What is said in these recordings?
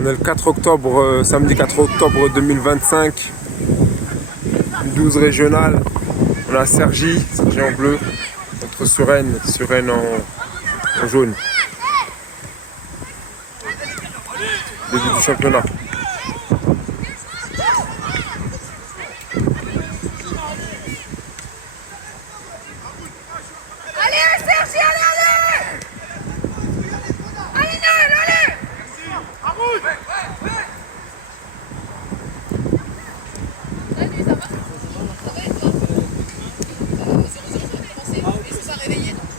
On est le 4 octobre, samedi 4 octobre 2025, 12 régionales. On a Cergy en bleu, contre Suresnes en jaune. Début du championnat. Allez, Cergy, allez! Allez, Noël, allez! Salut, ça va? Ça va et toi? 0-0, je vais commencer, mais ils sont pas réveillés donc.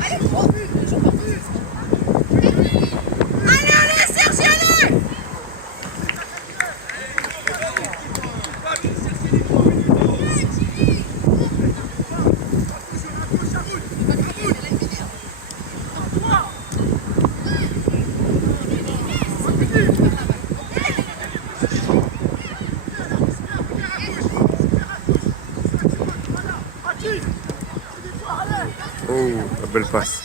Allez, 3 buts, les gens partent. Allez, allez, Cergy, allez! Oh, la belle passe.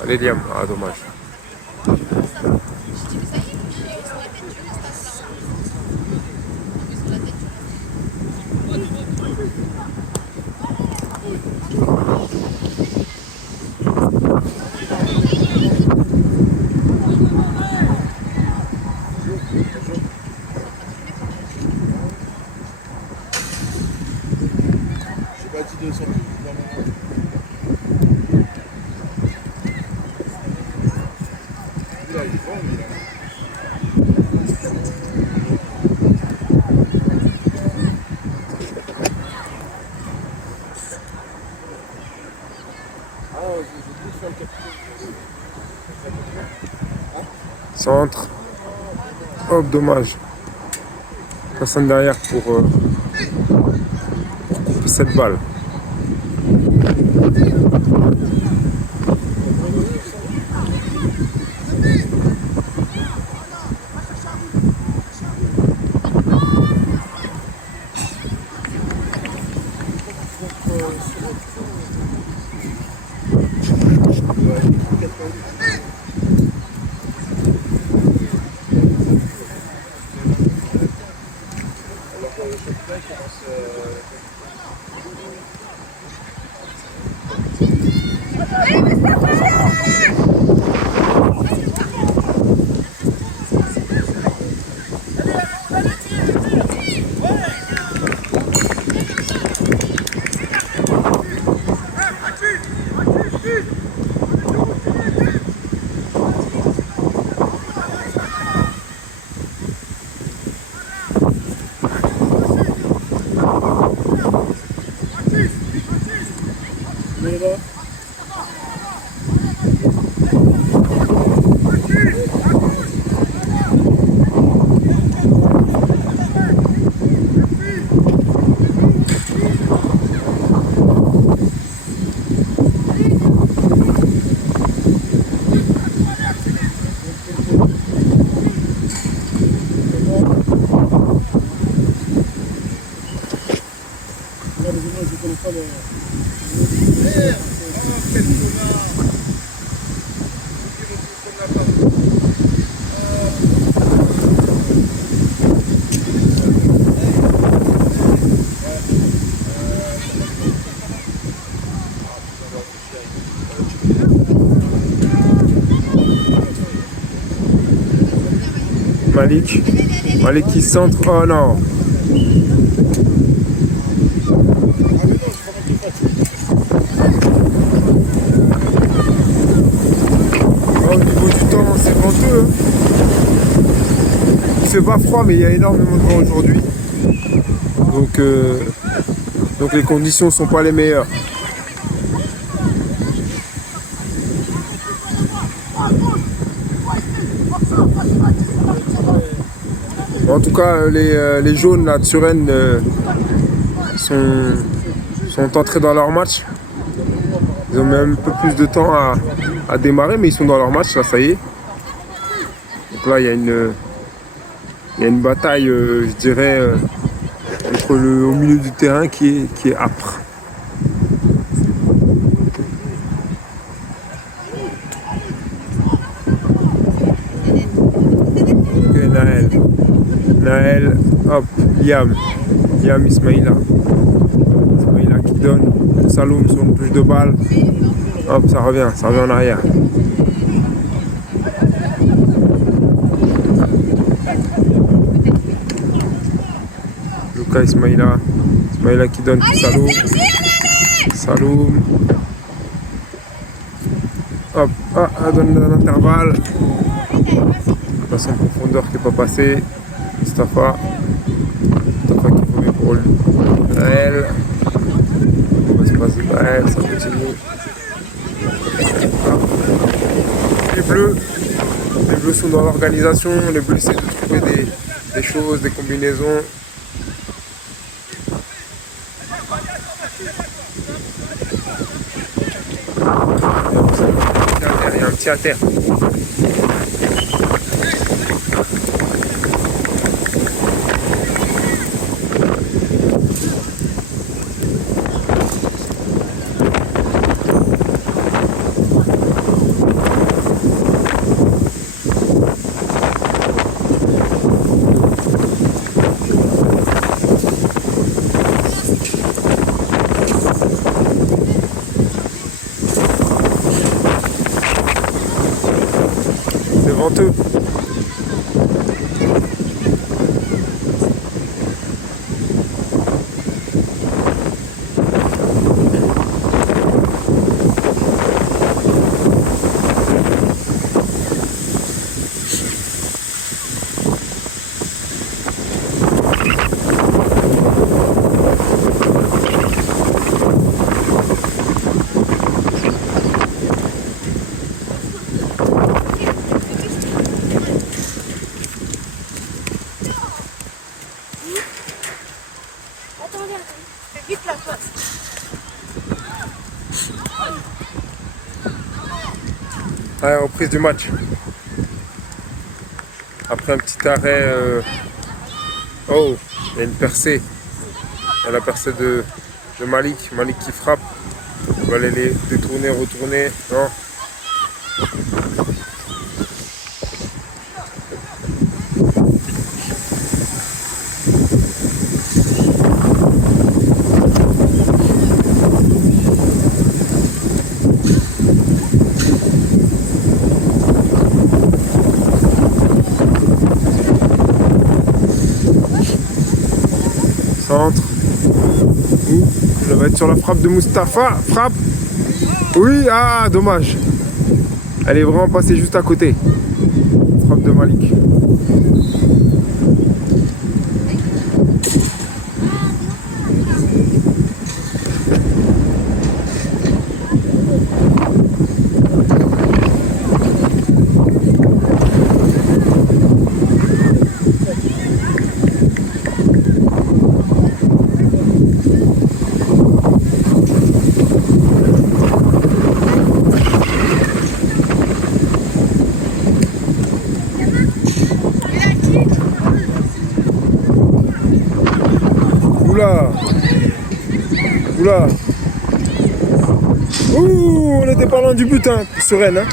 Allez, Liam. Ah, dommage. J'ai pas dit 200 plus. Là, il est grand, lui, là. Ah, j'ai plus faire le capitaine. Centre. Hop, dommage. Personne derrière pour couper cette balle. Mais là, les images, je connais pas les. Malik. Malik qui centre. Oh non. Au niveau du temps, c'est venteux. Hein. Il fait pas froid, mais il y a énormément de vent aujourd'hui. Donc les conditions sont pas les meilleures. En tout cas, les jaunes là, de Suresnes sont entrés dans leur match. Ils ont mis un peu plus de temps à démarrer, mais ils sont dans leur match, là, ça y est. Donc là, il y a une bataille, je dirais, au milieu du terrain qui est âpre. Ismaël, hop, Liam, Ismaïla. Ismaïla qui donne. Saloum sur une touche de balle. Hop, ça revient en arrière. Lucas Ismaïla qui donne pour Saloum. Saloum. Hop, elle donne un intervalle. Passe en profondeur qui n'est pas passé. Mustafa qui remet pour elle. Mauvais passe de Baël, ça continue. Les bleus sont dans l'organisation. Les bleus essaient de trouver des choses, des combinaisons. Il y a un petit à terre. C'est venteux. Fais vite la face. Allez, reprise du match. Après un petit arrêt. Oh, il y a une percée. Il y a la percée de Malik. Malik qui frappe. On va aller les détourner, retourner. Non. Centre. Ça va être sur la frappe de Mustafa. Frappe. Oui, ah, dommage. Elle est vraiment passée juste à côté. Frappe de Malik. Oula. Oula. Ouh, on était pas loin du but, hein, sur Rennes. Hein.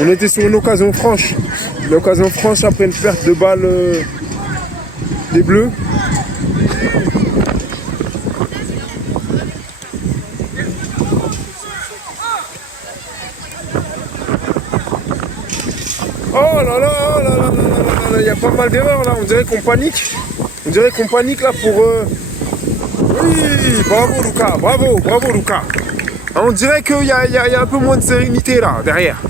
On était sur une occasion franche. Une occasion franche après une perte de balle des Bleus. Oh là là, oh là là là là là, il y a pas mal d'erreurs là, on dirait qu'on panique. On dirait qu'on panique là pour... Oui, bravo Lucas, bravo Lucas. On dirait qu'il y a un peu moins de sérénité là, derrière,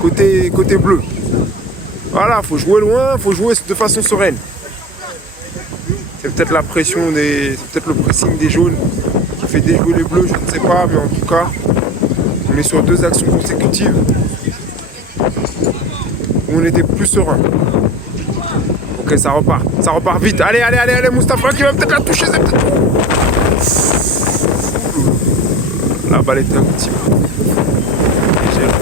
côté bleu. Voilà, faut jouer loin, faut jouer de façon sereine. C'est peut-être la pression c'est peut-être le pressing des jaunes qui fait déjouer les bleus, je ne sais pas, mais en tout cas, on est sur 2 actions consécutives où on était plus serein. Ok, ça repart vite. Allez, Mustafa qui va peut-être la toucher. La balle était un petit peu légère.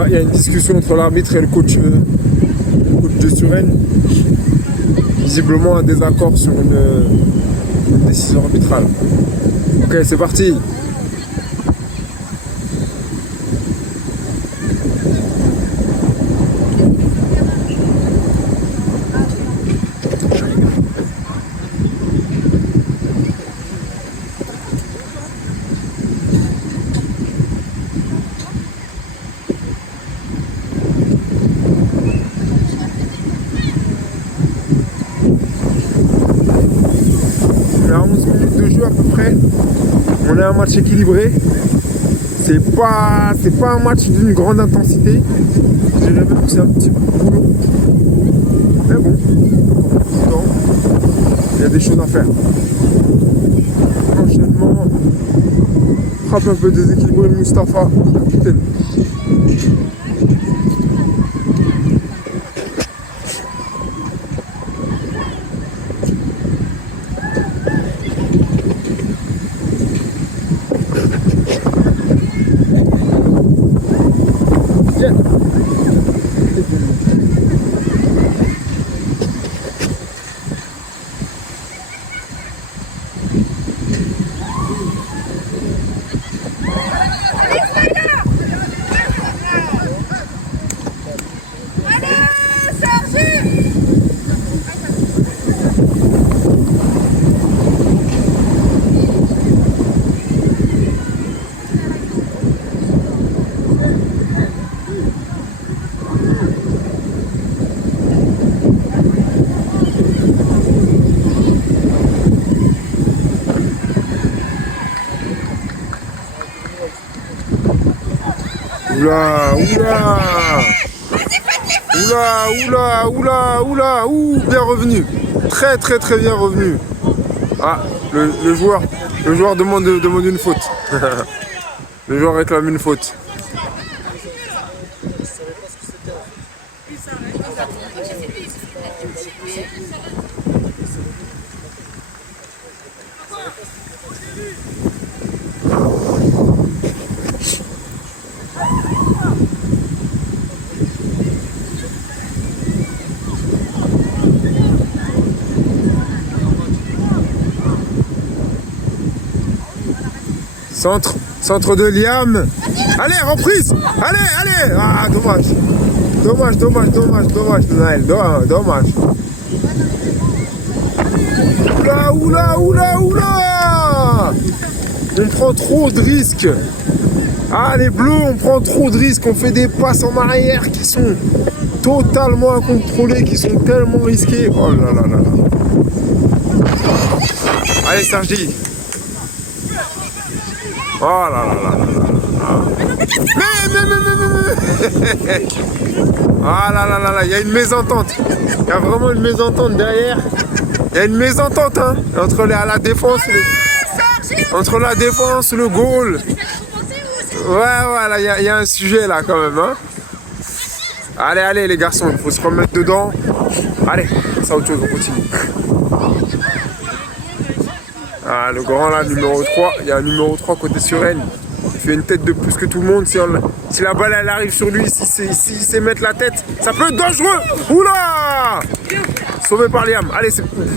Ah, il y a une discussion entre l'arbitre et le coach de Suresnes. Visiblement un désaccord sur une décision arbitrale. Ok, c'est parti. On est à 11 minutes de jeu à peu près. On a un match équilibré. C'est pas un match d'une grande intensité. Je dirais même que c'est un petit peu boulot. Mais bon, il y a des choses à faire. Enchaînement. Frappe un peu déséquilibré de Mustapha, capitaine. Oula, oula, bien revenu. Très bien revenu. Ah, le joueur demande une faute. Le joueur réclame une faute. Centre de Liam. Allez, reprise. Allez. Ah, dommage. Dommage, Naël. Dommage. Oula. On prend trop de risques. Ah, les Bleus, on prend trop de risques. On fait des passes en arrière qui sont totalement incontrôlées, qui sont tellement risquées. Oh là là. Allez, Sergi. Oh là. Mais. Ah là, il y a une mésentente. Il y a vraiment une mésentente derrière. Il y a une mésentente entre la défense, entre la défense, le goal. Ouais, là, il y a un sujet là quand même. Allez les garçons, il faut se remettre dedans. Allez, ça autre chose, on continue. Ah, le grand là, numéro 3, il y a un numéro 3 côté Suresnes. Il fait une tête de plus que tout le monde. Si la balle elle arrive sur lui, s'il sait mettre la tête, ça peut être dangereux. Oula! Sauvé par Liam. Allez, c'est cool.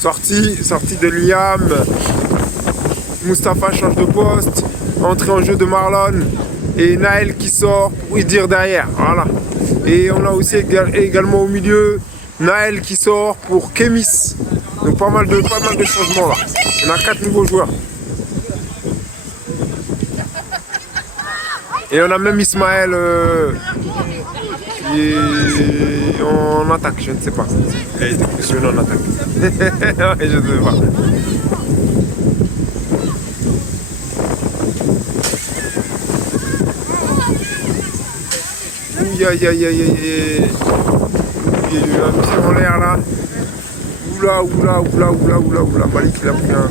Sortie de Liam. Mustapha change de poste. Entrée en jeu de Marlon. Et Naël qui sort pour y dire derrière. Voilà. Et on a aussi également au milieu Naël qui sort pour Kémis. Donc pas mal de changements là. On a 4 nouveaux joueurs. Et on a même Ismaël qui est en attaque, je ne sais pas. Il a été positionné en attaque. Ouais, je ne sais pas. Aïe. Il y a eu un pied en l'air là. Oula. Malik il a pris un.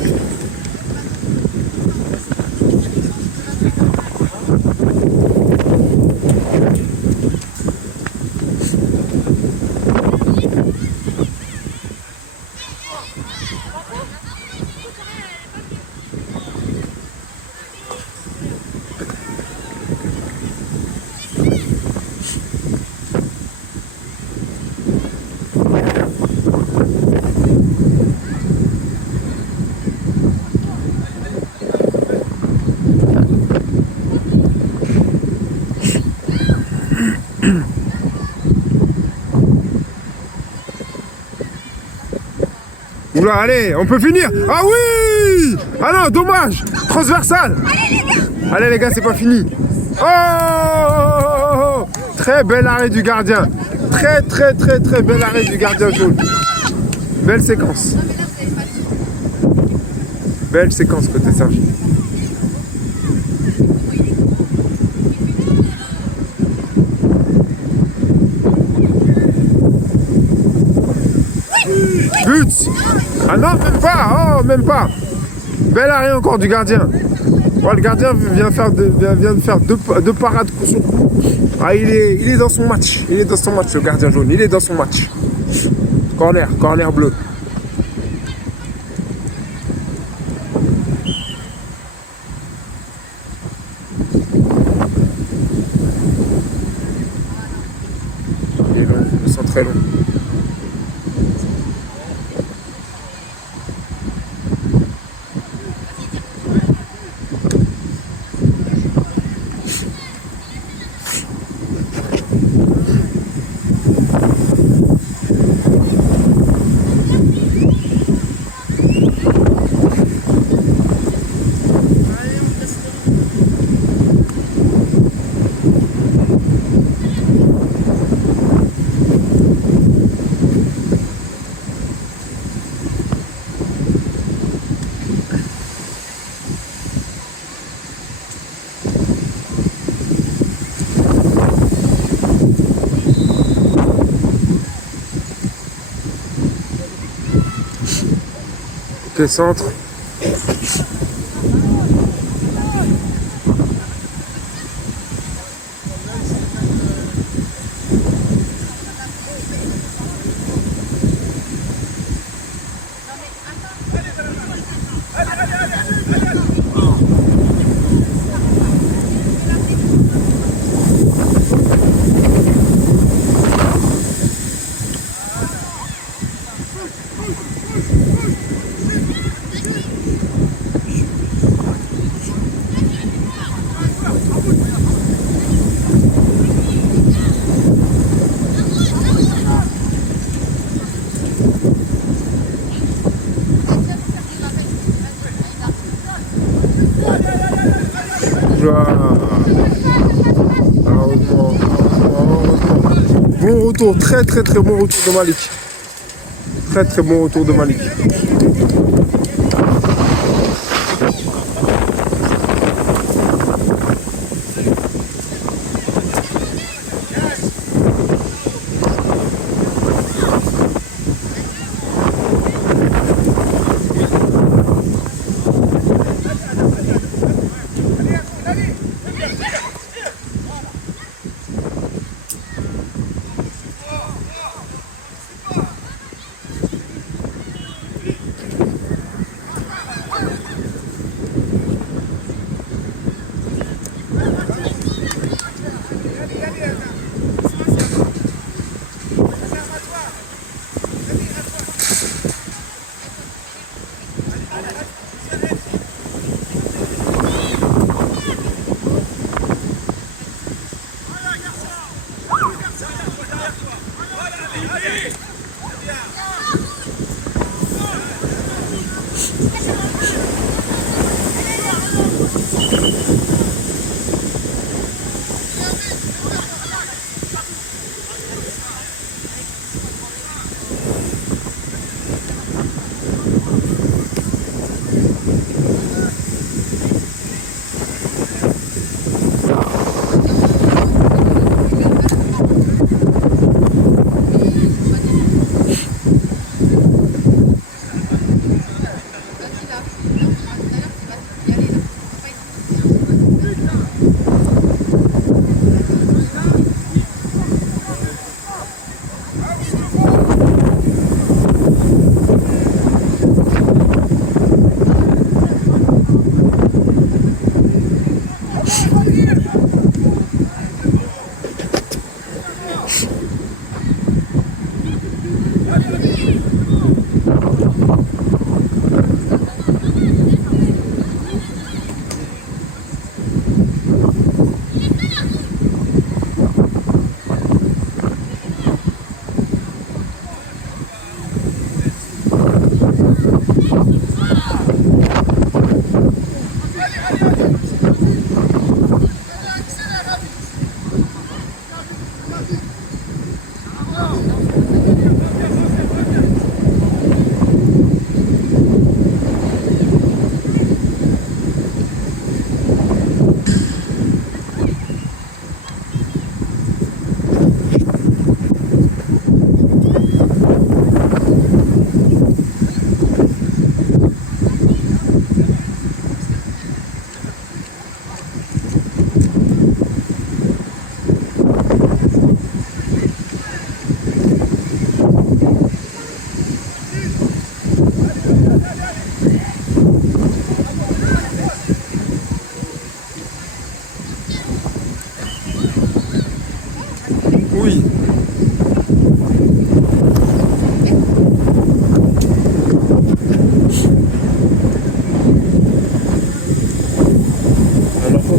Oula, allez, on peut finir. Ah oui. Ah non, dommage. Transversal. Allez les gars, c'est pas fini. Oh, très bel arrêt du gardien. Très bel arrêt du gardien jaune. Belle séquence. Belle séquence côté Serge. But. Ah non, même pas. Oh, même pas. Bel arrêt encore du gardien. Oh, le gardien vient de faire deux parades coup sur coup. Ah, il est dans son match. Il est dans son match, le gardien jaune. Il est dans son match. Corner bleu. Il est long, le sent très long. Ok, centre. Heureusement. Bon retour, très bon retour de Malik. Très bon retour de Malik.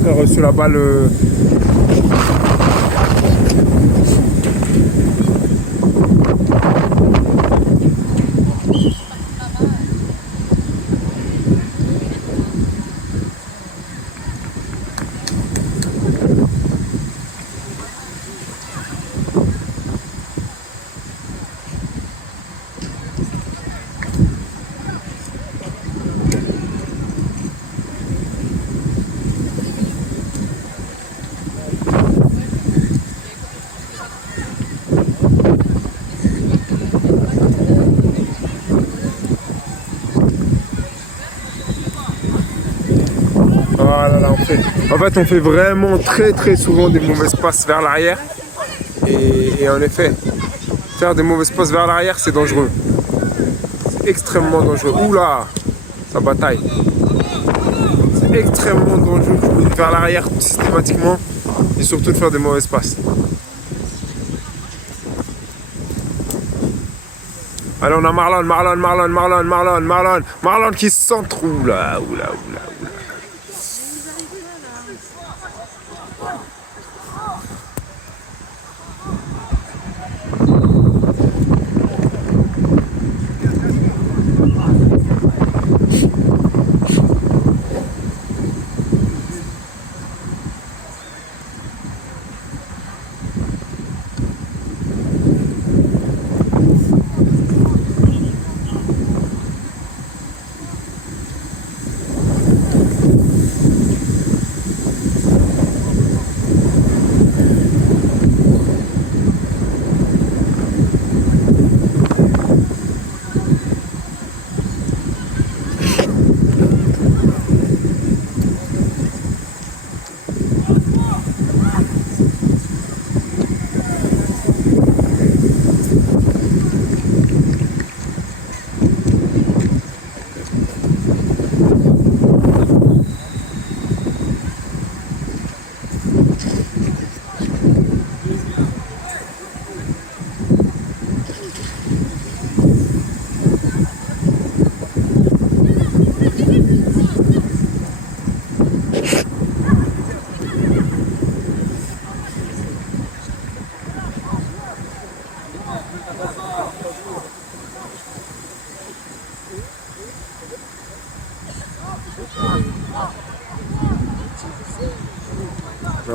qui a reçu la balle. Voilà, là, on fait vraiment très souvent des mauvaises passes vers l'arrière. Et en effet, faire des mauvaises passes vers l'arrière, c'est dangereux. C'est extrêmement dangereux. Oula, ça bataille. C'est extrêmement dangereux de jouer vers l'arrière systématiquement et surtout de faire des mauvaises passes. Allez, on a Marlon qui se centre. Oula.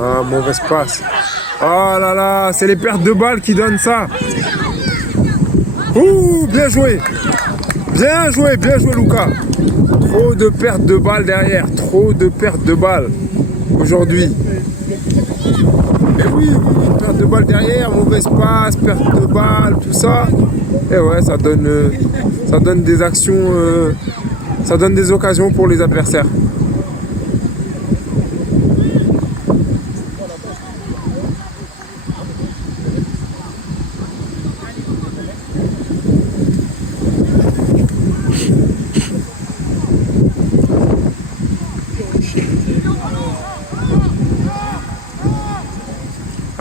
Ah, mauvaise passe. Oh là là, c'est les pertes de balles qui donnent ça. Ouh, bien joué. Bien joué Lucas. Trop de pertes de balles derrière. Trop de pertes de balles aujourd'hui. Et oui, perte de balles derrière, mauvaise passe, perte de balles, tout ça. Et ouais, ça donne des actions, ça donne des occasions pour les adversaires.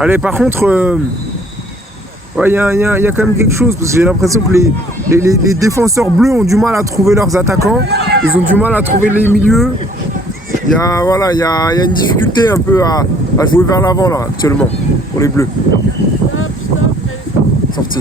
Allez, par contre, ouais, y a quand même quelque chose, parce que j'ai l'impression que les défenseurs bleus ont du mal à trouver leurs attaquants, ils ont du mal à trouver les milieux. Il y a une difficulté un peu à jouer vers l'avant là actuellement pour les bleus. Sorti.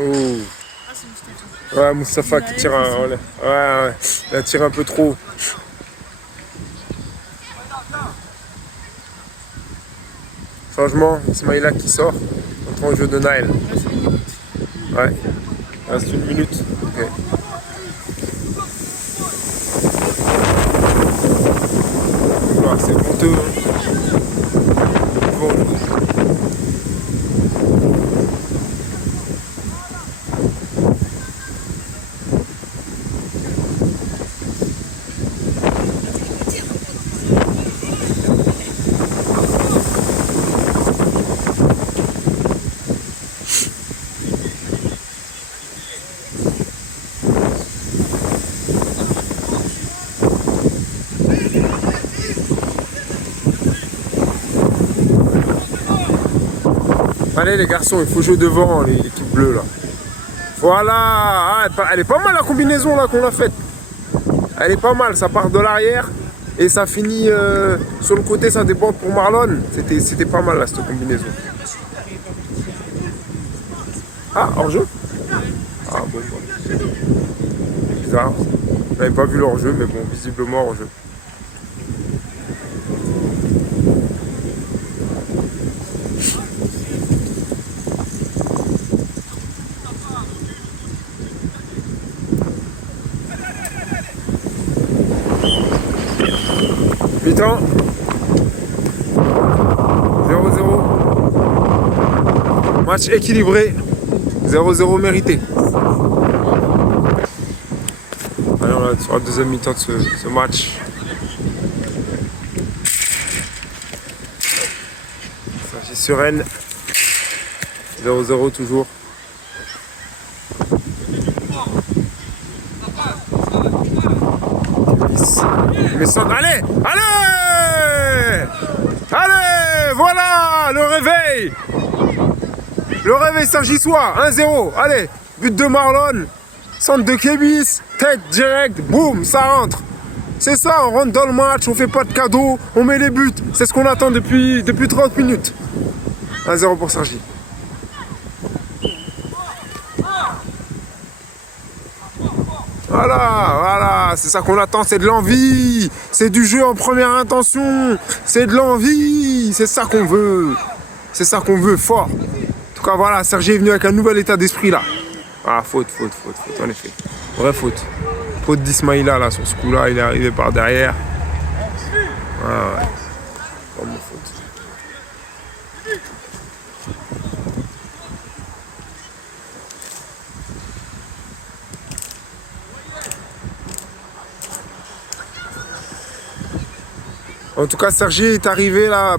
Oh. Ouais, Moustapha qui tire un... Ouais, il a tiré un peu trop. Changement, Ismaïla qui sort. Entrant au jeu de Naël. Ouais, il reste 1 minute. Ok. venteux. Bon. Allez les garçons, il faut jouer devant l'équipe bleue là. Voilà, ah, elle est pas mal la combinaison là qu'on a faite. Elle est pas mal, ça part de l'arrière et ça finit sur le côté, ça déborde pour Marlon. C'était pas mal là cette combinaison. Ah, hors-jeu. Ah bon, bon. Bizarre. On n'avait pas vu l'hors-jeu, mais bon, visiblement hors-jeu. Mi-temps. 0-0. Match équilibré. 0-0 mérité. Allez, on est sur la deuxième mi-temps de ce match. Sergi sur Rennes. 0-0 toujours. Allez, allez, allez, voilà le réveil. Le réveil Sergissois, 1-0. Allez, but de Marlon, centre de Kébis, tête direct, boum, ça rentre. C'est ça, on rentre dans le match, on fait pas de cadeaux, on met les buts. C'est ce qu'on attend depuis 30 minutes. 1-0 pour Sergi. Voilà, c'est ça qu'on attend, c'est de l'envie, c'est du jeu en première intention, c'est de l'envie, c'est ça qu'on veut, fort. En tout cas, voilà, Sergi est venu avec un nouvel état d'esprit là. Ah, faute, en effet, vraie faute. Faute d'Ismaïla là, sur ce coup-là, il est arrivé par derrière. Ah ouais, vraiment faute. En tout cas, Sergi est arrivé là.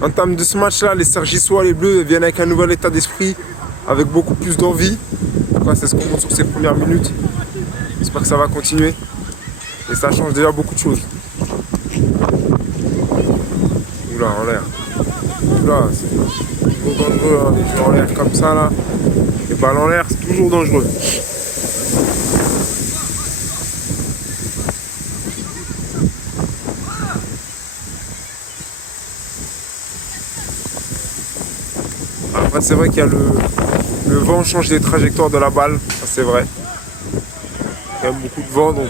En termes de ce match-là, les Sergissois, les Bleus viennent avec un nouvel état d'esprit, avec beaucoup plus d'envie. C'est ce qu'on montre sur ces premières minutes. J'espère que ça va continuer. Et ça change déjà beaucoup de choses. Oula, en l'air. Oula, c'est toujours dangereux, hein, les jeux en l'air comme ça là. Les balles en l'air, c'est toujours dangereux. Après, c'est vrai qu'il y a le vent change les trajectoires de la balle, ça c'est vrai. Il y a quand même beaucoup de vent donc.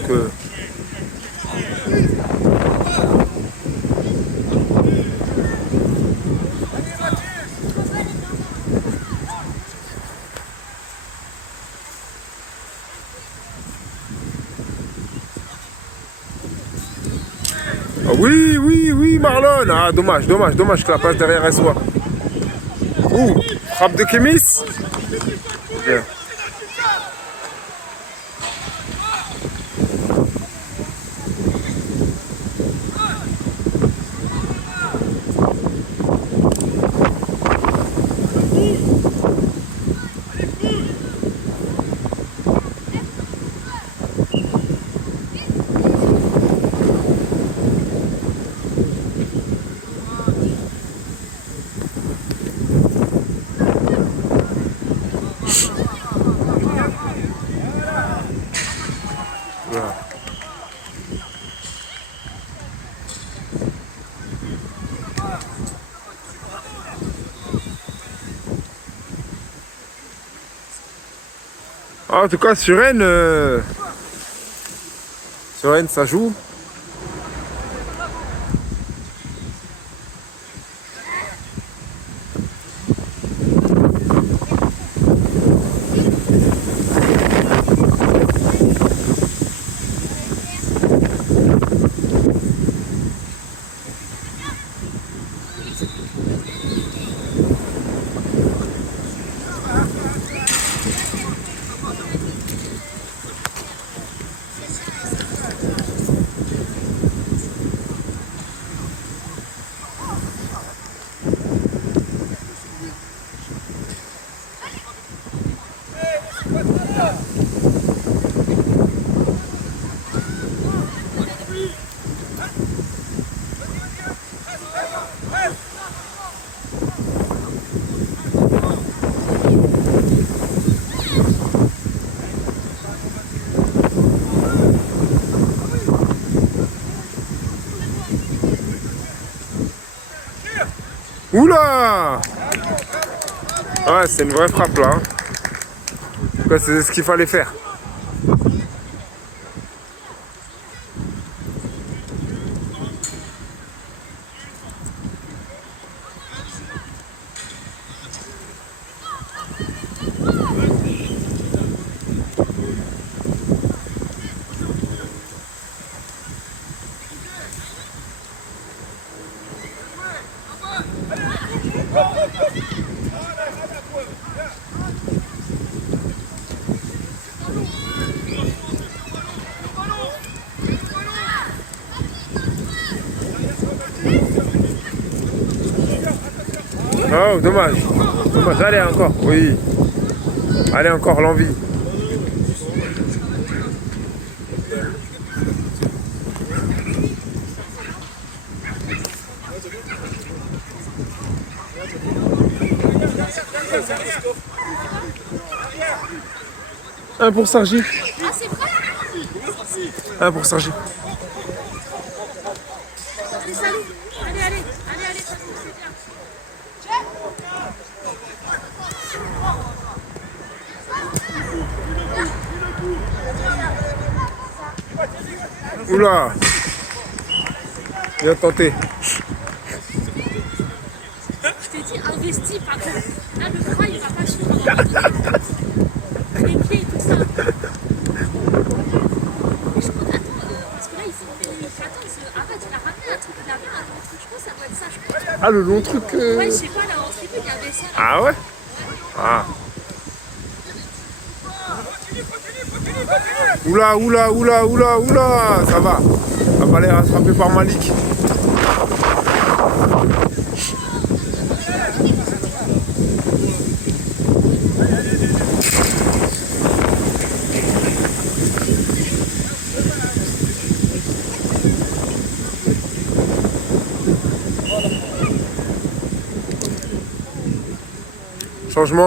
Ah oui, Marlon. Ah, dommage que la passe derrière elle soit. Ouh, frappe de Kémis. Bien. En tout cas, sur Rennes, ça joue. Oula! Ouais, c'est une vraie frappe là. Hein. Quoi, c'est ce qu'il fallait faire. Oh, dommage. Dommage. Allez, encore. Oui. Allez, encore l'envie. Un pour Sergi. Ah, c'est vrai? Un pour Sergi. Allez, salut. Allez, allez, allez, allez, ça c'est bien. Oula. Bien tenté. Je t'ai dit, investi, par contre. Là, le bras, il va pas suivre. Les pieds, tout ça. Mais je crois, attends, parce que là, il faut faire. Attends, arrête, il a ramené un truc, il avait un long truc. Je pense que ça doit être ça, je crois. Ah, le long truc. Ouais, je sais pas, là, en tribune, il y avait ça. Là. Ah ouais? Ah. Oula, oula, oula, oula, oula. Ça va. Ça va aller rattraper par Malik.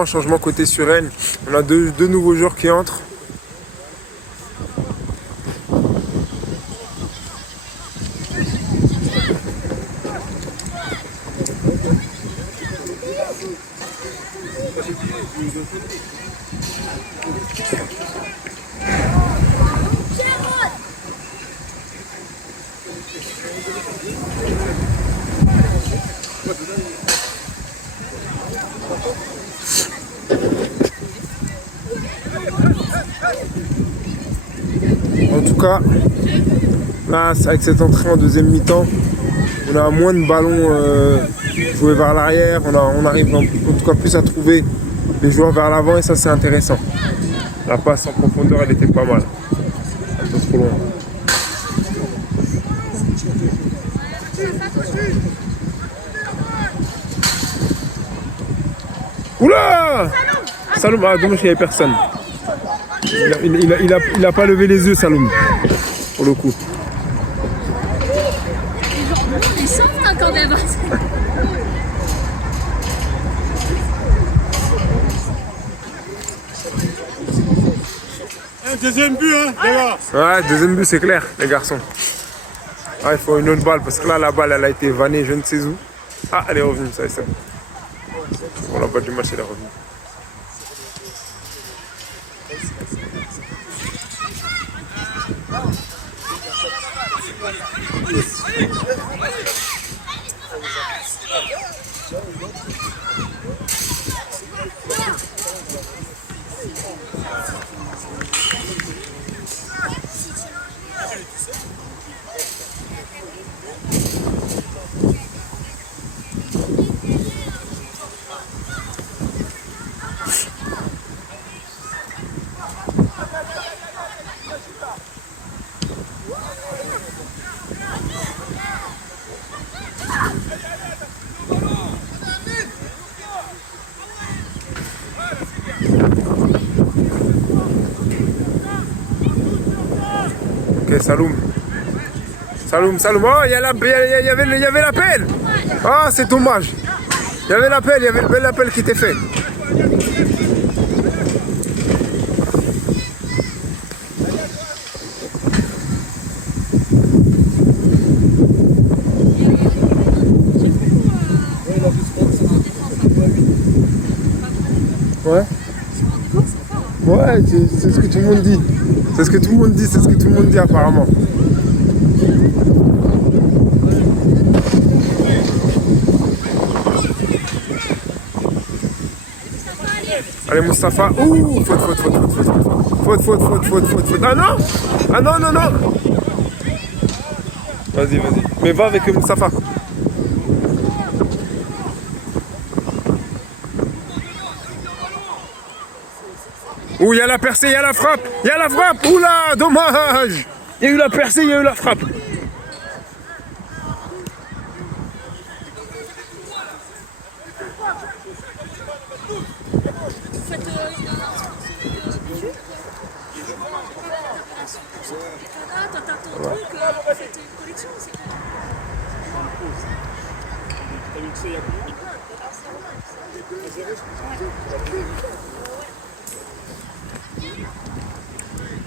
Changement côté Suresnes. On a deux nouveaux joueurs qui entrent. En tout cas, là, avec cette entrée en deuxième mi-temps, on a moins de ballons joués vers l'arrière, on arrive en tout cas plus à trouver les joueurs vers l'avant et ça c'est intéressant. La passe en profondeur elle était pas mal. Un peu trop loin. Oula! Saloum, ah dommage qu'il n'y avait personne. Il a pas levé les yeux, Saloum, pour le coup. Il est soft hein, quand même. Un deuxième but, hein, les gars. Ouais, deuxième but, c'est clair, les garçons. Ah, il faut une autre balle, parce que là, la balle, elle a été vannée, je ne sais où. Ah, elle est revenue, ça y est, c'est bon. Bon, la balle du match, elle est revenue. Ok, Saloum. Saloum. Oh, il y avait l'appel. Ah, c'est dommage. Il y avait l'appel, il y avait le bel appel qui était fait. Ouais, il a fait ce qu'on Ouais. Ouais, c'est ce que tout le monde dit. C'est ce que tout le monde dit, c'est ce que tout le monde dit apparemment. Allez Mustapha. Ouh, faute. Faute. Ah non. Ah non. Vas-y. Mais va avec Mustapha. Ouh, il y a la percée, il y a la frappe. Oula, dommage. Il y a eu la percée, il y a eu la frappe.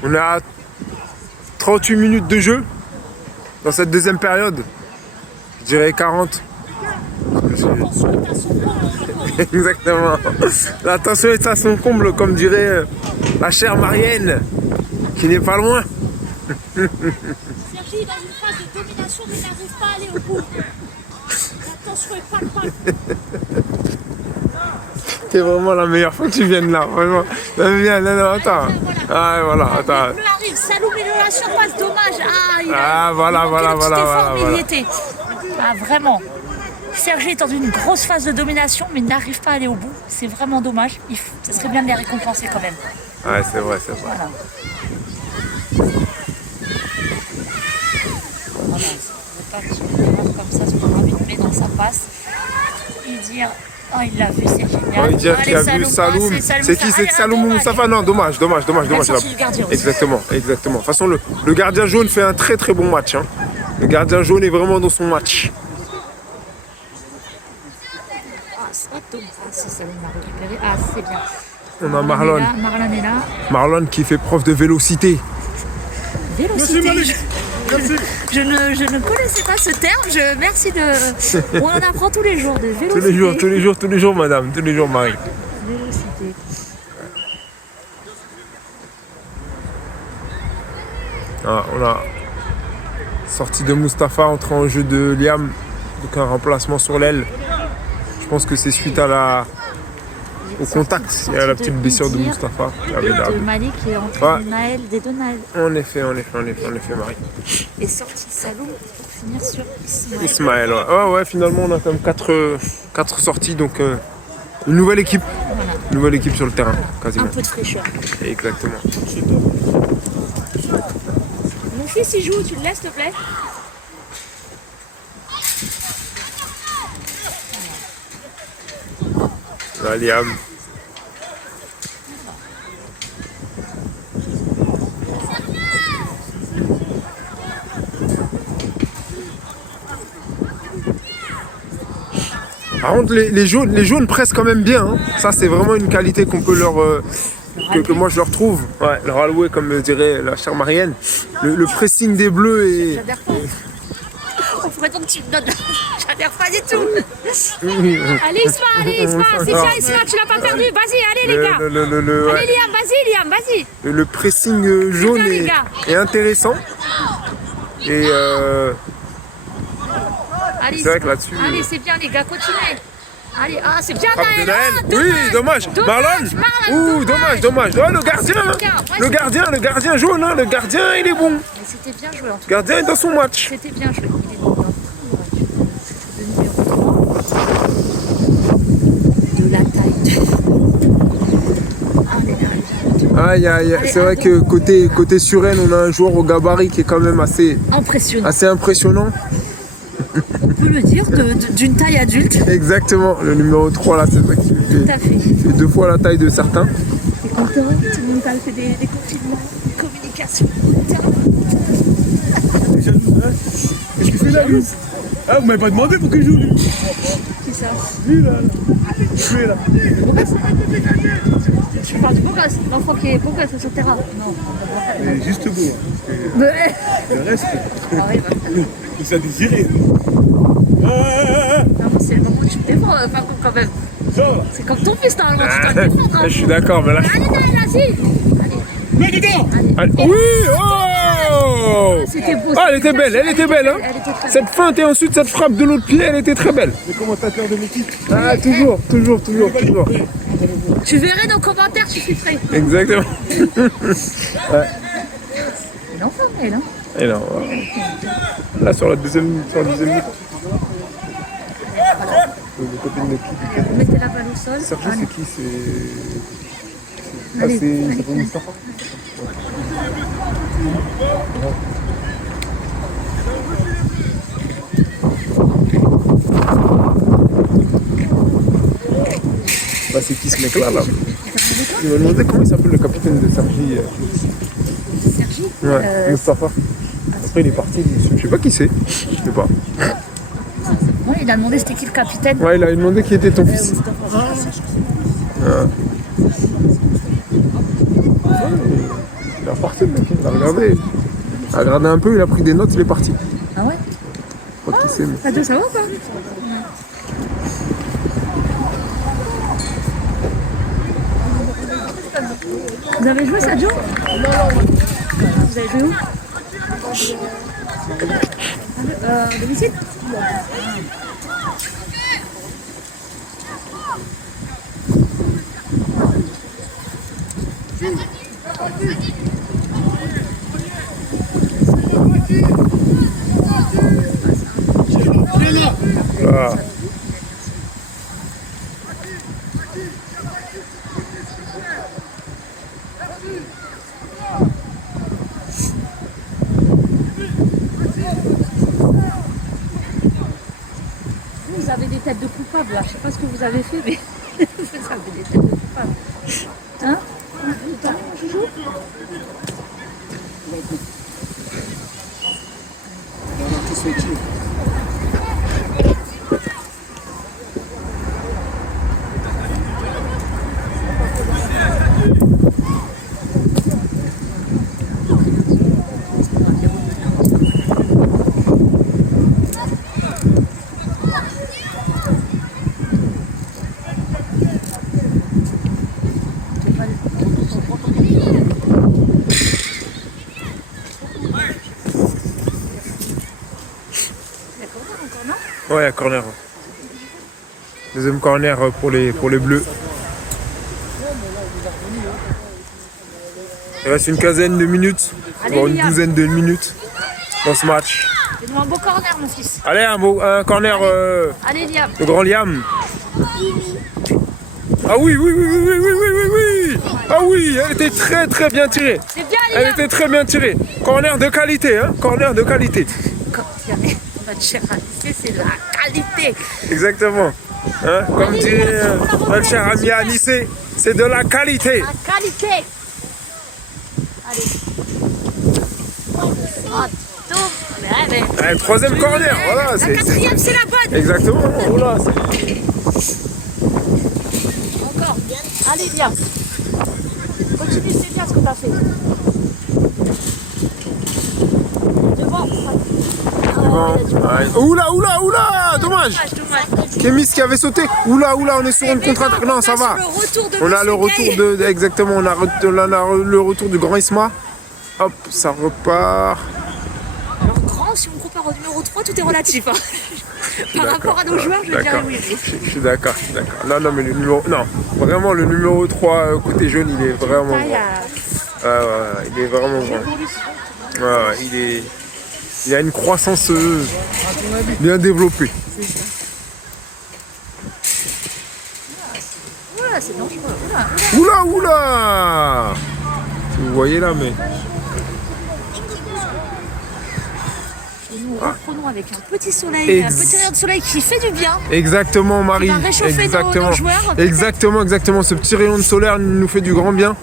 On est à 38 minutes de jeu dans cette deuxième période. Je dirais 40. Exactement. La tension est à son comble, comme dirait la chère Marianne, qui n'est pas loin. Sergi est dans une phase de domination mais n'arrive pas à aller au bout. La tension est palpable. C'est vraiment la meilleure fois que tu viennes là, vraiment. Non, attends. Ah, voilà, attends. Le bleu arrive, Salou met dans la surface, dommage. Voilà. Il y était. Ah, vraiment. Sergi est dans une grosse phase de domination mais n'arrive pas à aller au bout. C'est vraiment dommage. Ça serait bien de les récompenser quand même. Ouais, c'est vrai. Voilà. Voilà, pas que sur une erreur comme ça, c'est pas grave, il met dans sa passe. Il dit, il l'a vu, c'est génial. On va dire qu'il a vu Saloum. C'est qui? C'est Saloum ou Moustapha? Non, dommage. Il a sorti le gardien aussi. Exactement. De toute façon, le gardien jaune fait un très bon match. Hein. Le gardien jaune est vraiment dans son match. C'est Saloum a récupéré. Ah, c'est bien. On a Marlon. Marlon est là. Marlon qui fait preuve de vélocité. Vélocité. Je ne connaissais pas ce terme. Merci de. On en apprend tous les jours de vélocité. Tous les jours, madame. Tous les jours, Marie. Vélocité. Ah, on a sorti de Mustapha, entré en jeu de Liam. Donc un remplacement sur l'aile. Je pense que c'est suite au contact. Il y a la petite blessure de Mustapha. De Malik et entre Naël, des deux Naël. En effet, Marie. Et sorti Saloum pour finir sur Ismaël, ouais, finalement on a quand même 4 sorties, donc une nouvelle équipe. Voilà. Une nouvelle équipe sur le terrain, quasiment. Un peu de fraîcheur. Exactement. Mon fils il joue, tu le laisses s'il te plaît? Là, Liam. Par contre, les jaunes pressent quand même bien. Hein. Ça, c'est vraiment une qualité qu'on peut leur... que moi, je leur trouve. Ouais, leur allouer, comme dirait la chère Marianne. Le pressing des bleus est... J'adhère pas. On pourrait donc que tu me donnes... J'adhère pas du tout. Allez Isma, c'est bien Isma, tu l'as pas perdu. Vas-y, allez les gars. Allez Liam, vas-y. Le pressing jaune est intéressant. Et... Allez, c'est vrai que là-dessus... Allez, c'est bien les gars, continuez. Allez, c'est bien Naël. Oui, dommage. Marlon. Ouh, dommage. Oh, le gardien jaune, hein, le gardien, il est bon. Mais c'était bien joué en tout cas. Le gardien est dans son match. C'était bien joué. Il est dans le numéro 3. De la taille. C'est vrai que côté Suresnes, on a un joueur au gabarit qui est quand même assez impressionnant. On peut le dire, d'une taille adulte. Exactement, le numéro 3 là, c'est vrai qu'il fait 2 fois la taille de certains. Et quand tout le monde a fait des compliments, des communications. Qu'est-ce qu'il fait là, lui? Ah, vous m'avez pas demandé pour qu'il joue, lui. Qui ça? Lui, là. Lui, là. Tu parles du beau gosse, l'enfant qui est beau gosse sur le terrain. Non. Il est juste beau. Hein. Le reste, il s'est désiré. Non, c'est le moment tu te défends, Fakou, quand même. C'est comme ton fils, normalement, tu dois te défendre. Je suis d'accord, mais là. Allez, vas-y. Allez. Mais dedans. Allez. Oui, oh C'était beau. Ah, elle était belle, elle était belle, hein. Elle était très Cette feinte et ensuite cette frappe de l'autre pied, elle était très belle. Les commentateurs de l'équipe. Ah, toujours. Tu verrais dans les commentaires, tu suis prêt. Exactement. Elle est enfermée, elle, hein. Et là, là sur la deuxième minute. Les copines de qui? Vous mettez la balle au sol. Sergi, Allez. c'est qui? C'est. Ah, Allez, c'est. allez. Ça s'appelle Mustafa. Bah, c'est qui ce mec-là là? Il m'a demandé comment il s'appelle le capitaine de Sergi. Sergi Ouais, Mustafa. Après il est parti, je sais pas qui c'est. Je sais pas. Ouais, il a demandé c'était qui le capitaine. Ouais, il a demandé qui était ton fils. Il est reparti le mec, il a regardé. Il a regardé un peu, il a pris des notes, il est parti. Ah ouais? Je sais pas qui c'est, mais. Radio, ça va ou pas? Vous avez joué Sadio? Non. Vous avez joué où? Domicile? Ah. Vous avez des têtes de coupables là, je sais pas ce que vous avez fait, mais vous avez des têtes de coupables. Hein? Joujou? Ouais, corner. Deuxième corner pour les bleus. Il reste une quinzaine de minutes, Allez, voire une Liam. douzaine de minutes dans ce match. Fais-nous un beau corner, mon fils. Allez, un corner Allez, Liam. de grand Liam. Ah oui. Ah oui, elle était très très bien tirée. C'est bien, Elle Liam. était très bien tirée. Corner de qualité, hein. Corner de qualité. Quand il y a notre cher Anissé, c'est de la qualité. Exactement. Hein, comme dirait notre cher ami Anissé, c'est de la qualité. La qualité. Allez. Oh, tout. Allez. Allez, troisième corner, voilà. La quatrième, c'est la bonne. Exactement. Voilà, Encore. Allez, Liam. Continue, c'est bien ce que tu as fait. Devant. Oula, dommage. Dommage. Kémis qui avait sauté. Oula, on est sur une contre-attaque. Non, ça va. On a le retour de. Exactement, on a le retour du grand Isma. Hop, ça repart. Alors, grand, si on compare au numéro 3, tout est relatif. Hein. Par rapport à nos joueurs, je dirais oui. Je suis d'accord. Non, mais le numéro. Non, vraiment, le numéro 3 côté jaune, il est vraiment. Taille Grand. Ouais, il est vraiment grand. Ouais, il a une croissance bien développée. Oula, c'est dangereux. Oula. Vous voyez là, mais. Et nous reprenons avec un petit soleil, un petit rayon de soleil qui fait du bien. Exactement, Marie. Qui va réchauffer nos joueurs. Exactement. Ce petit rayon de solaire nous fait du grand bien.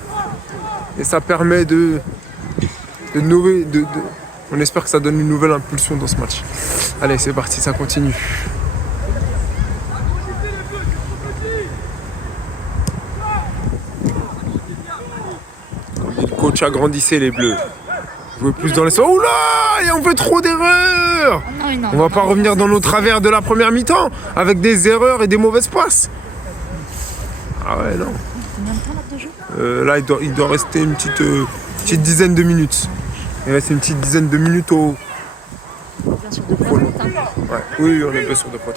Et ça permet de on espère que ça donne une nouvelle impulsion dans ce match. Allez, c'est parti, ça continue. Comme dit le coach, agrandissez les bleus. Jouez plus dans les... Oula, il y a un peu trop d'erreurs. sûr. Non, On va pas revenir dans nos travers de la première mi-temps avec des erreurs et des mauvaises passes. Ah ouais, non. Combien de temps là de jeu? Là, il doit rester une petite dizaine de minutes. Il reste une petite dizaine de minutes au... Bien sûr, 2 fois 30. Hein. Ouais. Oui, on est bien sûr de quoi.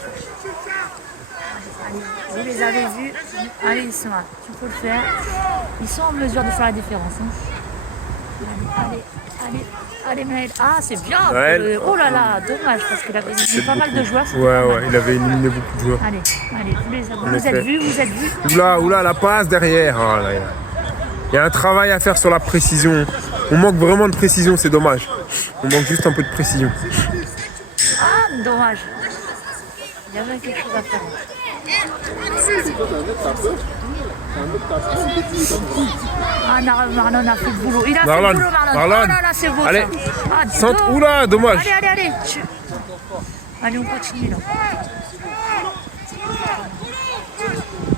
Allez, vous les avez vus. Allez, Isma, tu peux le faire. Ils sont en mesure de faire la différence. Hein. Allez, Maël. Ah, c'est bien. Maël. Oh là là, dommage, parce qu'il avait éliminé pas mal de joueurs. Ouais, il avait éliminé beaucoup de joueurs. Allez, vous êtes vus. Oula, la passe derrière. Oh là, il y a un travail à faire sur la précision. On manque vraiment de précision, c'est dommage. On manque juste un peu de précision. Ah, dommage. Il y avait quelque chose à faire. Ah, Marlon a fait le boulot. Il a fait le boulot, Marlon. Oh là là, c'est beau. Allez. Ça. Ah, Centre. Oula, dommage. Allez. Allez, on continue là.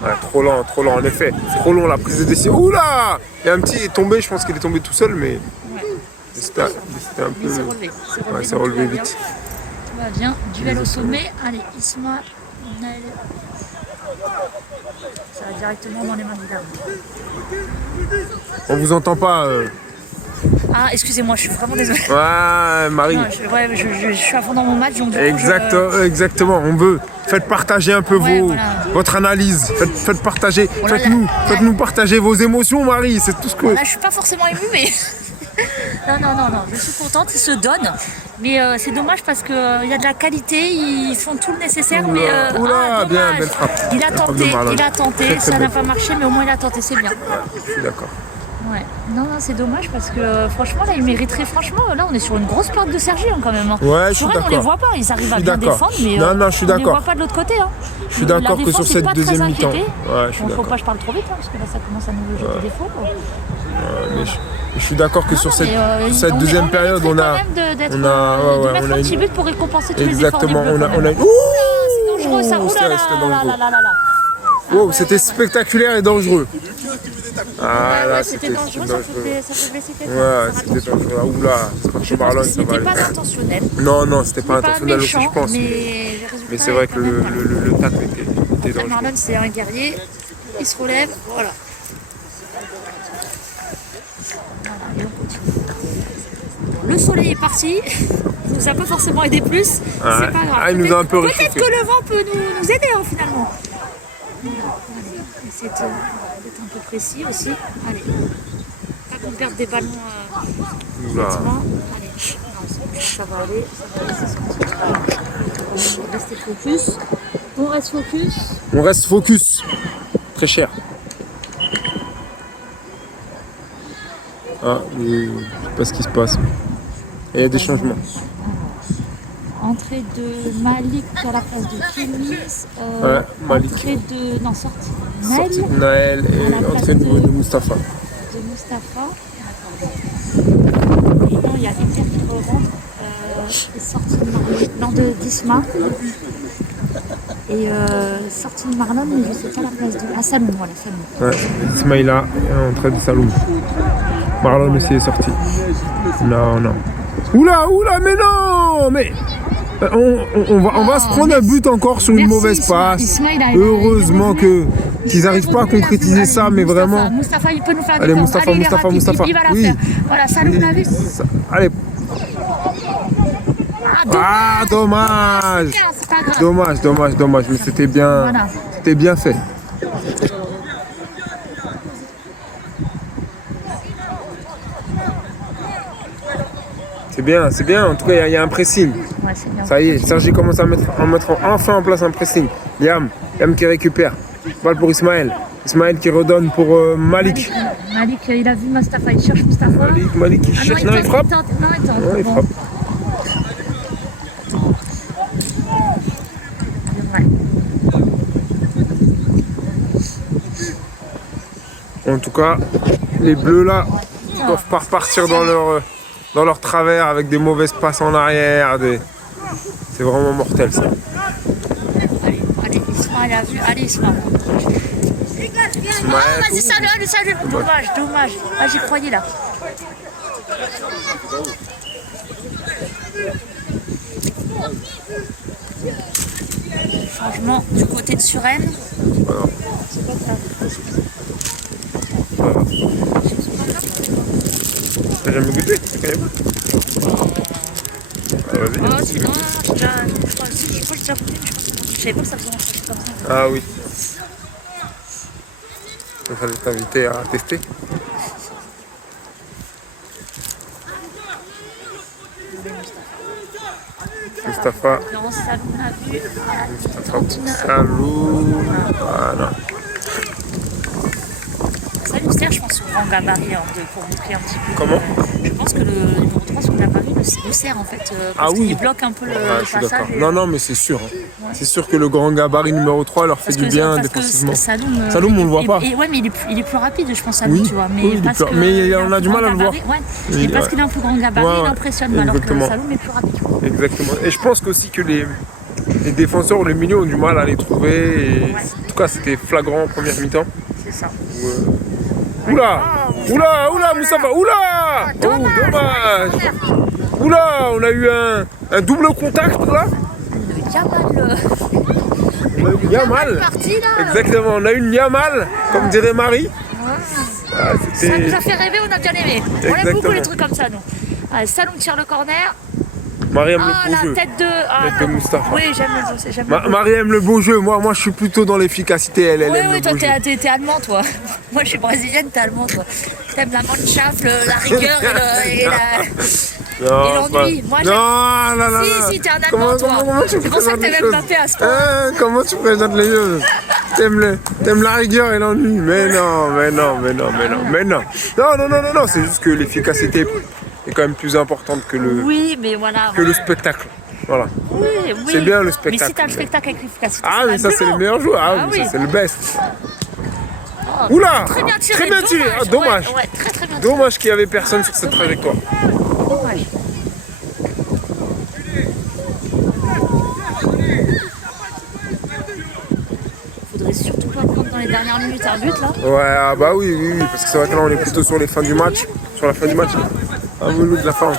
Ouais, trop lent, en effet. Trop long la prise de décision. Oula! Il y a un petit tombé, je pense qu'il est tombé tout seul, mais c'était un peu. Il s'est relevé. Ouais, c'est relevé vite. Tout va bien. Duel au sommet. Allez, Isma, Naël. Ça va directement dans les mains de l'arme. On vous entend pas. Ah, excusez-moi, je suis vraiment désolée. Ouais, Marie. Non, je suis à fond dans mon match, donc du coup, Exactement, on veut. Faites partager un peu voilà. votre analyse. Faites partager. Faites-nous partager vos émotions, Marie. C'est tout ce que. Là, je suis pas forcément émue, mais. Non, je suis contente, ils se donnent. Mais c'est dommage parce qu'il y a de la qualité, ils font tout le nécessaire. Oula, bien, belle frappe. Il a tenté, ça n'a pas marché, mais au moins il a tenté, c'est bien. Je suis d'accord. Ouais. Non, c'est dommage parce que franchement, là, il mériterait. Franchement, là, on est sur une grosse perte de Sergi hein, quand même. Hein. Ouais, je suis on d'accord. les voit pas, ils arrivent à bien défendre, mais non, je suis d'accord. on les voit pas de l'autre côté. Hein. Je suis d'accord que sur cette deuxième mi-temps. Ouais, je suis d'accord. Faut pas que je parle trop vite, hein, parce que là, ça commence à nous jeter des défauts. Mais je suis d'accord que sur cette deuxième période, on a mettre un petit but pour récompenser tous les efforts des Bleus. On a. C'est dangereux ça. Wow, c'était spectaculaire et dangereux. Ah là, c'était dangereux, ça peut blesser quelqu'un. Ouais, c'était dangereux. Oula, c'est pas que Marlon, ça va C'était aller. pas intentionnel. Non, c'était pas intentionnel aussi, je pense. Mais c'est vrai que le tacle était dangereux. Marlon, c'est un guerrier. Il se relève, voilà. Et on continue. Le soleil est parti. Ça nous a pas forcément aidé plus. C'est pas grave. Il nous a un peu réchauffé. Peut-être que le vent peut nous aider finalement. Essayez d'être un peu précis aussi. Allez. Pas qu'on perde des ballons bêtement. Allez. Non, ça va aller. Restez focus. On reste focus. Très cher. Ah, je sais pas ce qui se passe. Il y a des changements. Entrée de Malik à la place de Kémis. Malik. Entrée de. Non, sortie de Naël. Sortie de Naël et entrée de Moustapha. De Moustapha. Et non, il y a Inter qui rentre. Sortie de Marlon. Non, d'Isma. Et sortie de Marlon, mais je sais pas la place de. Ah, Saloum, voilà, Saloum. Ouais, Ismaïla est entrée de Saloum. Marlon aussi est sorti. Non. Oula, mais non! Mais on va se prendre un but encore sur une mauvaise passe. Heureusement qu'ils n'arrivent pas à concrétiser ça, mais vraiment. Moustapha, il peut nous faire des Allez, temps. Moustapha. Il va la faire. Voilà, Saloum l'a vu. Allez. Ah, dommage. C'est pas grave. Dommage, mais c'était bien fait. C'est bien. En tout cas, il y a un pressing. Ouais, c'est bien. Ça y est, Sergi commence à mettre enfin en place un pressing. Yam qui récupère. Balle pour Ismaël. Ismaël qui redonne pour Malik. Malik, il a vu Moustapha, il cherche Moustapha. Malik qui cherche. Non, il frappe. Il tente. Il frappe. En tout cas, les Bleus là ne doivent pas repartir dans leur travers avec des mauvaises passes en arrière. C'est vraiment mortel ça. Allez, Isma, il a vu. Allez, Isma. Vas-y, salut. Dommage. Ah, j'y croyais là. Changement du côté de Suresnes. Voilà. C'est pas grave. Voilà. T'as jamais goûté? C'est quand même bon. Ah, vas-y. Oh, c'est non, j'ai déjà. Je crois que j'ai déjà goûté, mais je savais pas que ça faisait un truc comme ça. Ah oui. Il fallait t'inviter à tester. Mustapha. Non, ça on a vu. Salou. Voilà. Ça lui sert, je pense, au grand gabarit hein, pour boucler un petit peu. Comment? Je pense que le numéro 3 sur le gabarit le sert en fait. Parce Ah oui. qu'il bloque un peu le Ouais, je suis passage. d'accord. Non, non, mais c'est sûr. Hein. Ouais. C'est sûr que le grand gabarit numéro 3 leur fait du bien défensivement. Saloum, Saloum, on le voit pas. Ouais, mais il est plus rapide, je pense, Saloum, oui, tu vois. Mais, oui, parce mais on a du mal à le voir. Ouais. Et parce qu'il a un plus grand gabarit, il impressionne. Alors que Saloum est plus rapide. Exactement. Et je pense aussi que les défenseurs ou les milieux ont du mal à les trouver. Et en tout cas, c'était flagrant en première mi-temps. C'est ça. Oula! Oula! Oula, Moustapha! Oula! Oh, dommage! Oula! On a eu un double contact là! On a eu une Yamal! Exactement, on a eu une Yamal, comme dirait Marie. Ah, ça nous a fait rêver, on a bien aimé. On aime beaucoup les trucs comme ça, nous. Allez, Saloum tire le corner. Marie aime le la beau jeu. tête de Moustapha. Oui, j'aime le jeu. Marie aime le beau jeu. Moi, je suis plutôt dans l'efficacité. Elle aime le beau toi, jeu. t'es allemand, toi. Moi, je suis brésilienne, t'es allemand, toi. T'aimes la mannschaft, la rigueur et l'ennui. Moi, non. Si, t'es un allemand, toi. C'est pour ça que t'aimes Mbappé à ce point. Comment tu présentes les choses? T'aimes la rigueur et l'ennui. Mais non. Non, c'est juste que l'efficacité est quand même plus importante que le, le spectacle. Voilà. Oui. C'est bien le spectacle. Mais si t'as le spectacle avec l'efficacité, mais ça, c'est le meilleur joueur. Ça, c'est le best. Oh, Oula! Très bien tiré. Dommage. Ouais, très bien. Dommage qu'il n'y avait personne sur cette trajectoire. Dommage. Faudrait surtout pas prendre dans les dernières minutes un but là. Ouais, oui, parce que c'est vrai que là on est plutôt sur les fins du match. Sur la fin du match. Un minute de la fin.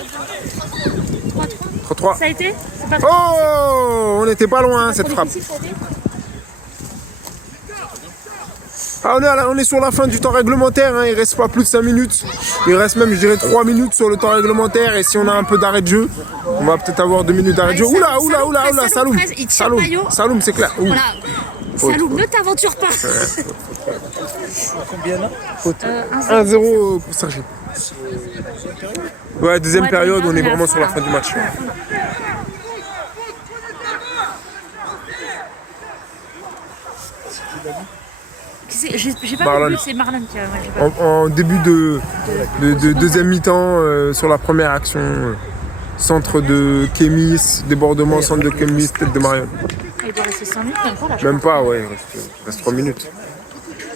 3-3. Ça a été? C'est pas Oh! On n'était pas loin cette frappe. On est sur la fin du temps réglementaire, hein. Il reste pas plus de 5 minutes. Il reste même, je dirais, 3 minutes sur le temps réglementaire. Et si on a un peu d'arrêt de jeu, on va peut-être avoir 2 minutes d'arrêt de jeu. Oula, Saloum. Saloum, c'est clair. Voilà. Saloum, ne t'aventure pas. Combien là? 1-0 pour Sergi. Ouais, deuxième période, on est vraiment sur la fin du match. J'ai pas vu, c'est Marlon qui a. En début de deuxième mi-temps, sur la première action, centre de Kémis, débordement, centre de Kémis, tête de Marion. Il doit rester 5 minutes, même pas là. Même pas, ouais, il reste 3 minutes.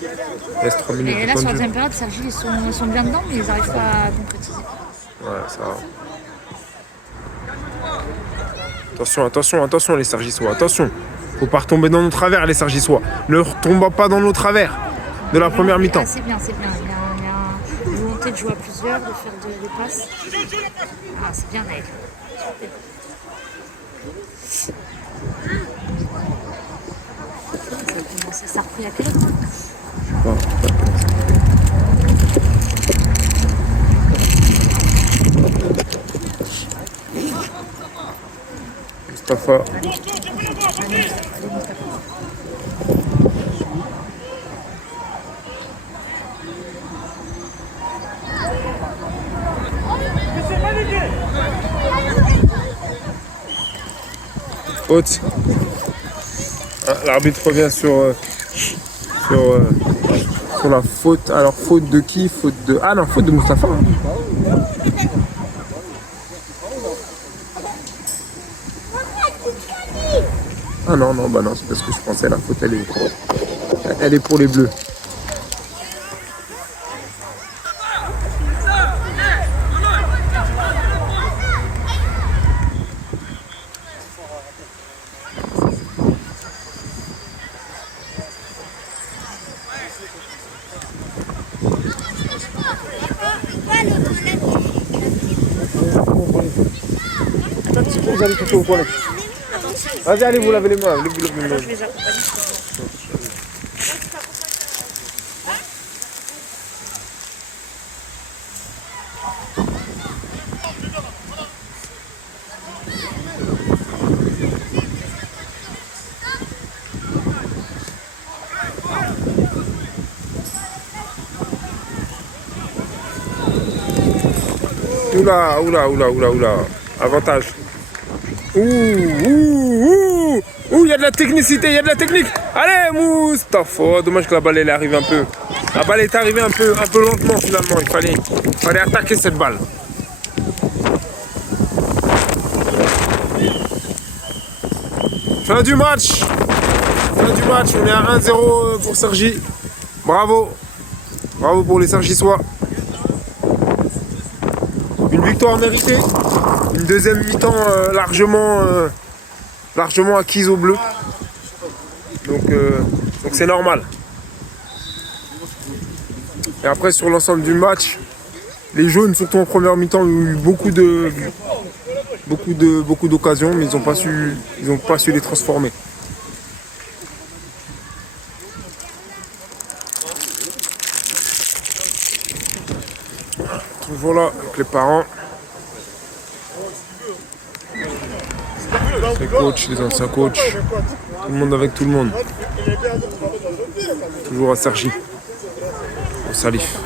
Il reste 3 minutes. Et là, sur la deuxième période, Sergi, ils sont bien dedans, mais ils n'arrivent pas à concrétiser. Ouais, ça va. Attention les Sergissois, attention. Faut pas retomber dans nos travers les Sergissois. Ne retombe pas dans nos travers de la première mi-temps. C'est bien. Il y a une volonté de jouer à plusieurs, de faire des passes. C'est bien, Naël. Ça a repris à quelle heure? Mustapha. Haute. L'arbitre revient sur la faute. Alors faute de qui? Faute de. Ah non, faute de Mustapha. Ah non, c'est parce que je pensais la faute elle est pour les Bleus. Vous allez toucher au toilette. Vas-y, allez, vous lavez les mains. Levez les mains. Je les accompagne. Oula, oula, oula, oula, oula. Avantage. Ouh, il y a de la technicité, il y a de la technique. Allez, Moustapha. Dommage que la balle elle est arrivée un peu. La balle est arrivée un peu lentement finalement. Il fallait attaquer cette balle. Fin du match. Fin du match. On est à 1-0 pour Cergy. Bravo. Bravo pour les Cergissois. Une victoire méritée. Une deuxième mi-temps largement acquise aux Bleus. Donc c'est normal. Et après sur l'ensemble du match, les jaunes, surtout en première mi-temps, ont eu beaucoup d'occasions, mais ils n'ont pas su les transformer. Toujours là avec les parents. Les coachs, les anciens coachs. Tout le monde avec tout le monde. Toujours à Cergy. Au Salif.